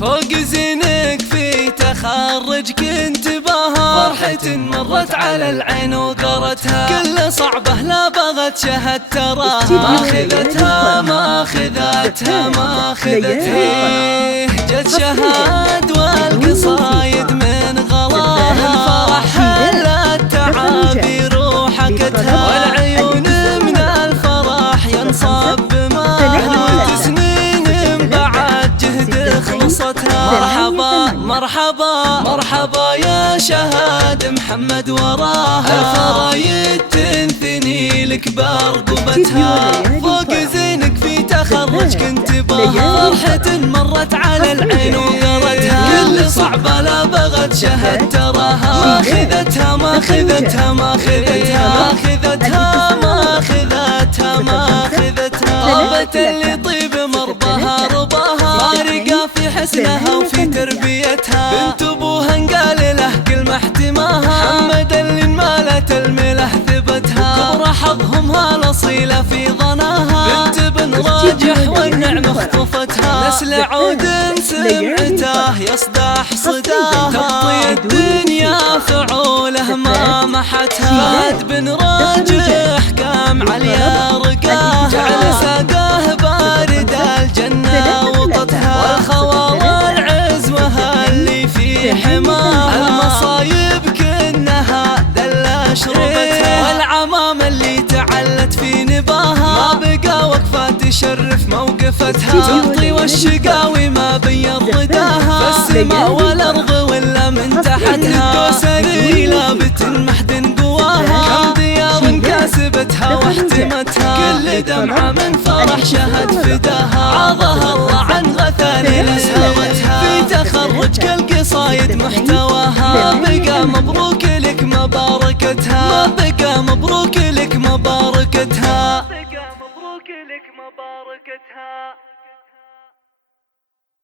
فوق زينك في تخرج كنت بهار، فرحة مرت على العين وقرتها، كل صعبة لا بغت شهد تراها، ما خذتها ما خذتها ما خذتها، جت شهاد والقصايد من غلاها، الفرح حلت تعابير وحكتها، والعيون من الفرح ينصب بماها، وتسنين بعد جهد خلصتها. مرحبا مرحبا مرحبا يا شهاد محمد وراها، الفرايد تنثني لك برقبتها، فوق زينك في تخرج كنت بهار، فرحة مرت على العين وقرتها، كل صعبة لا بغت شهد تراها، ما خذتها ما خذتها ما خذتها ما خذتها ما خذتها ما خذتها، طابت اللي طيب مرضاها رضاها، فارقة في حسنها وفي تربيتها، بنت ابوها انقال له كلمة احتماها، محمد اللي انمالت المله ثبتها، كبر حظهم هالاصيلة في ظناها، بنت بن راجح والنعمة اخطفتها، نسل عود سمعته يصدح صداها، تغطي الدنيا فعوله ما محتها، فهد بن راجح قام عليا رقاها، جعل ساقاه بارد الجنة وطتها، والخوى والعزوة اللي في حماها، المصايب كنها دل شربتها، والعمام اللي تعلت في نباها، ما بقى وقفة تشرف موقفتها، تغطي والشقاوي ما بيض رداها، فالسماء والارض ولا من تحتها، الدوسري لابت محد قواها، كم ديار كاسبتها واحتمتها، كل دمعة من فرح شهد فداها، عاضها الله عن غثاني لسامتها، في تخرج كالقصايد محتواها، ما بقى مبروك لك مباركتها، ما بقى مبروك لك مباركتها.